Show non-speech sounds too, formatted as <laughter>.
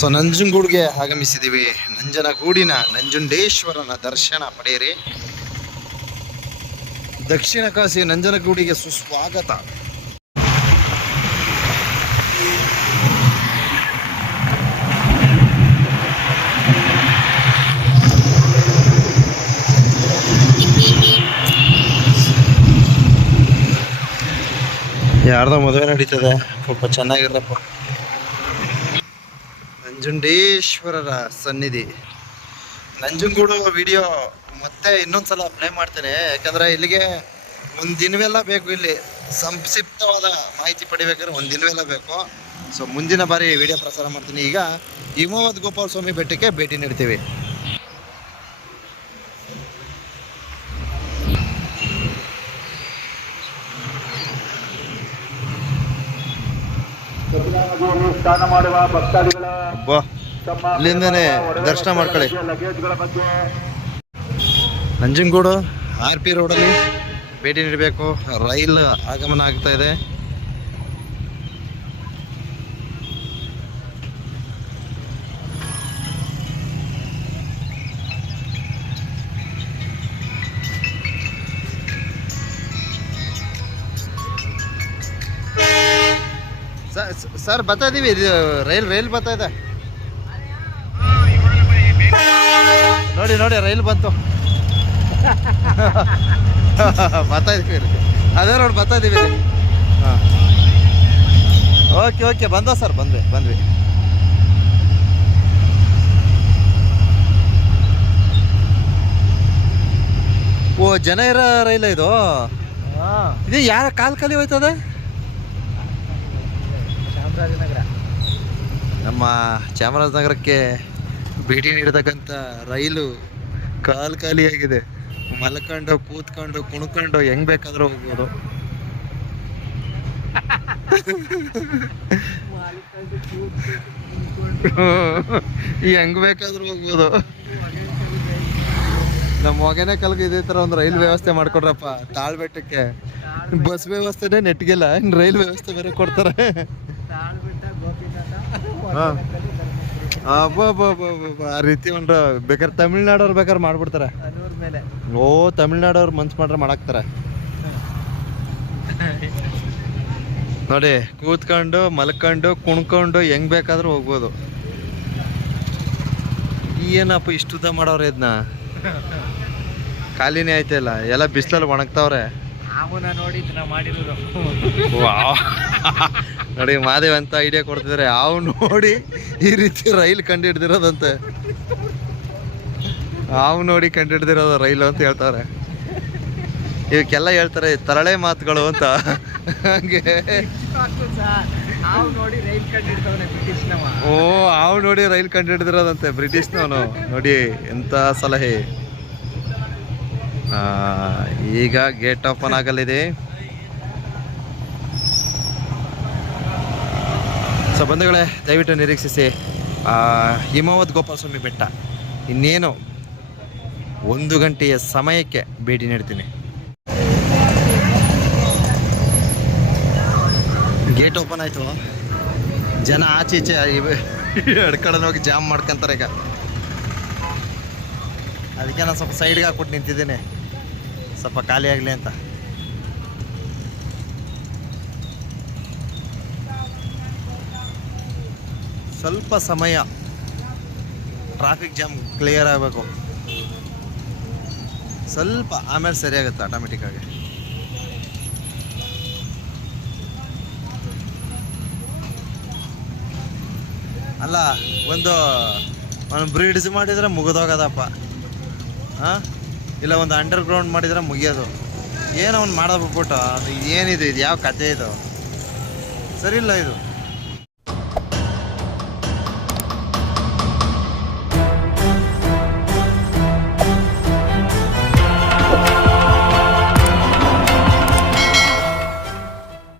So ನಂಜನಗೂಡಿಗೆ ಆಗಮಿಸಿದ್ದೀವಿ. ನಂಜನಗೂಡಿನ ನಂಜುಂಡೇಶ್ವರನ ದರ್ಶನ ಪಡೆಯಿರಿ. ದಕ್ಷಿಣ ಕಾಶಿ ನಂಜನಗೂಡಿಗೆ ಸುಸ್ವಾಗತ. ಯಾರ್ದೋ ಮದುವೆ ನಡೀತದೆ. ಸ್ವಲ್ಪ ಚೆನ್ನಾಗಿರಪ್ಪ. ನಂಜುಂಡೇಶ್ವರರ ಸನ್ನಿಧಿ. ನಂಜುಂಗೂಡು ವಿಡಿಯೋ ಮತ್ತೆ ಇನ್ನೊಂದ್ಸಲ ಪ್ಲೇ ಮಾಡ್ತೇನೆ. ಯಾಕಂದ್ರೆ ಇಲ್ಲಿಗೆ ಒಂದು ದಿನವೆಲ್ಲ ಬೇಕು ಇಲ್ಲಿ. ಸಂಕ್ಷಿಪ್ತವಾದ ಮಾಹಿತಿ ಪಡಿಬೇಕಾದ್ರೆ ಒಂದು ದಿನವೆಲ್ಲ ಬೇಕು. ಸೊ ಮುಂದಿನ ಬಾರಿ ವಿಡಿಯೋ ಪ್ರಸಾರ ಮಾಡ್ತೀನಿ. ಈಗ ಹಿಮವದ್ ಗೋಪಾಲ ಸ್ವಾಮಿ ಬೆಟ್ಟಕ್ಕೆ ಭೇಟಿ ನೀಡ್ತೀವಿ. ಸ್ನಾನ ಮಾಡುವ ಭಕ್ತಾದಿಗಳ ಇಲ್ಲಿಂದನೇ ದರ್ಶನ ಮಾಡ್ಕೊಳ್ಳಿ. ಲಗೇಜ್ಗಳ ಬಗ್ಗೆ ನಂಜನಗೂಡು ಆರ್ ಪಿ ರೋಡಲ್ಲಿ ಭೇಟಿ ನೀಡಬೇಕು ರೈಲ್ ಆಗಮನ ಆಗ್ತಾ ಇದೆ ಸರ್ ಬರ್ತಾ ಇದೀವಿ. ಇದು ರೈಲ್ ರೈಲ್ ಬರ್ತಾ ಇದೆ. ನೋಡಿ ನೋಡಿ ರೈಲ್ ಬಂತು. <laughs> ಬರ್ತಾ ಇದೀವಿ. ಅದೇ ನೋಡಿ ಬರ್ತಾ ಇದೀವಿ. ಹಾಂ. ಓಕೆ ಓಕೆ ಬಂದ ಸರ್? ಬಂದ್ವಿ ಬಂದ್ವಿ. ಓ ಜನ ಇರೋ ರೈಲ ಇದು? ಇದು ಯಾರ ಕಾಲ್ ಕಲಿ ಹೋಯ್ತದೆ? ಚಾಮರಾಜನಗರ ನಮ್ಮ ಚಾಮರಾಜನಗರಕ್ಕೆ ಭೇಟಿ ನೀಡತಕ್ಕಂಥ ರೈಲು ಕಾಲು ಖಾಲಿಯಾಗಿದೆ. ಮಲ್ಕೊಂಡು, ಕೂತ್ಕೊಂಡು, ಕುಣ್ಕೊಂಡು ಹೆಂಗ್ ಬೇಕಾದ್ರೂ ಹೋಗ್ಬೋದು. ಹೆಂಗ್ ಬೇಕಾದ್ರೂ ಹೋಗ್ಬೋದು. ನಮ್ಮ ಹೊಗೆನೆ ಕಲ್ಗೆ ಇದೇ ತರ ಒಂದು ರೈಲ್ ವ್ಯವಸ್ಥೆ ಮಾಡ್ಕೊಡ್ರಪ್ಪ, ತಾಳ್ಬೆಟ್ಟಕ್ಕೆ. ಬಸ್ ವ್ಯವಸ್ಥೆನೇ ನೆಟ್ಗಿಲ್ಲ ರೈಲ್ ವ್ಯವಸ್ಥೆ ಬೇರೆ ಕೊಡ್ತಾರೆ. ಹಾ. ಆ ರೀತಿ ಒಂದು ಬೇಕಾದ್ರೆ ತಮಿಳ್ನಾಡವ್ರು ಬೇಕಾದ್ರೆ ಮಾಡ್ಬಿಡ್ತಾರೆ. ಓ ತಮಿಳ್ನಾಡವ್ರು ಮನ್ಸು ಮಾಡ್ರೆ ಮಾಡಾಕ್ತಾರೆ. ನೋಡಿ ಕೂತ್ಕೊಂಡು ಮಲ್ಕೊಂಡು ಕುಣ್ಕೊಂಡು ಹೆಂಗ್ ಬೇಕಾದ್ರೂ ಹೋಗ್ಬೋದು. ಏನಪ್ಪ ಇಷ್ಟುದ್ದ ಮಾಡವ್ರೆ ಇದನ್ನ ಖಾಲಿನೇ ಆಯ್ತಲ್ಲ ಎಲ್ಲ ಬಿಸಿಲಲ್ಲಿ ಒಣಗ್ತಾವ್ರೆ. ಮಾಡಿರೋದು. ನೋಡಿ, ಮಾದೇವ್ ಅಂತ ಐಡಿಯಾ ಕೊಡ್ತಿದ್ದಾರೆ ಅವ್ ನೋಡಿ ಈ ರೀತಿ ರೈಲ್ ಕಂಡು ಹಿಡ್ದಿರೋದಂತೆ ಅವ್ ನೋಡಿ ಕಂಡು ಹಿಡ್ದಿರೋದು ರೈಲು ಅಂತ ಹೇಳ್ತಾರೆ. ಇವಕ್ಕೆಲ್ಲ ಹೇಳ್ತಾರೆ, ತರಳೆ ಮಾತುಗಳು ಅಂತ. ಹಂಗೆ. ಓ ಅವ್ ನೋಡಿ ರೈಲ್ ಕಂಡು ಹಿಡ್ದಿರೋದಂತೆ ಬ್ರಿಟಿಷ್ನವನು. ನೋಡಿ, ಎಂತ ಸಲಹೆ. ಈಗ ಗೇಟ್ ಓಪನ್ ಆಗಲಿದೆ. ಸೊ ಬಂಧುಗಳೇ, ದಯವಿಟ್ಟು ನಿರೀಕ್ಷಿಸಿ. ಹಿಮಾವತ್ ಗೋಪಾಲಸ್ವಾಮಿ ಬೆಟ್ಟ. ಇನ್ನೇನು ಒಂದು ಗಂಟೆಯ ಸಮಯಕ್ಕೆ ಭೇಟಿ ನೀಡ್ತೀನಿ. ಗೇಟ್ ಓಪನ್ ಆಯಿತು. ಜನ ಆಚೆ ಈಚೆ ಎರಡು ಹೋಗಿ ಜಾಮ್ ಮಾಡ್ಕೊಂತಾರೆ ಈಗ. ಅದಕ್ಕೆ ನಾನು ಸ್ವಲ್ಪ ಸೈಡ್ಗೆ ಹಾಕ್ಬಿಟ್ಟು ನಿಂತಿದ್ದೀನಿ. ಸ್ವಲ್ಪ ಖಾಲಿ ಆಗಲಿ ಅಂತ. ಸ್ವಲ್ಪ ಸಮಯ ಟ್ರಾಫಿಕ್ ಜಾಮ್ ಕ್ಲಿಯರ್ ಆಗಬೇಕು. ಸ್ವಲ್ಪ ಆಮೇಲೆ ಸರಿಯಾಗುತ್ತೆ ಆಟೋಮೆಟಿಕ್ಕಾಗಿ ಅಲ್ಲ, ಒಂದು ಒಂದು ಬ್ರಿಡ್ಜ್ ಮಾಡಿದರೆ ಮುಗಿದೋಗೋದಪ್ಪ. ಹಾಂ? ಇಲ್ಲ, ಒಂದು ಅಂಡರ್ ಗ್ರೌಂಡ್ ಮಾಡಿದರೆ ಮುಗಿಯೋದು. ಏನೋ ಒಂದು ಮಾಡೋದು ಬಿಟ್ಬಿಟ್ಟು ಅದು ಏನಿದು, ಇದು ಯಾವ ಕತೆ ಇದು? ಸರಿ ಇಲ್ಲ ಇದು?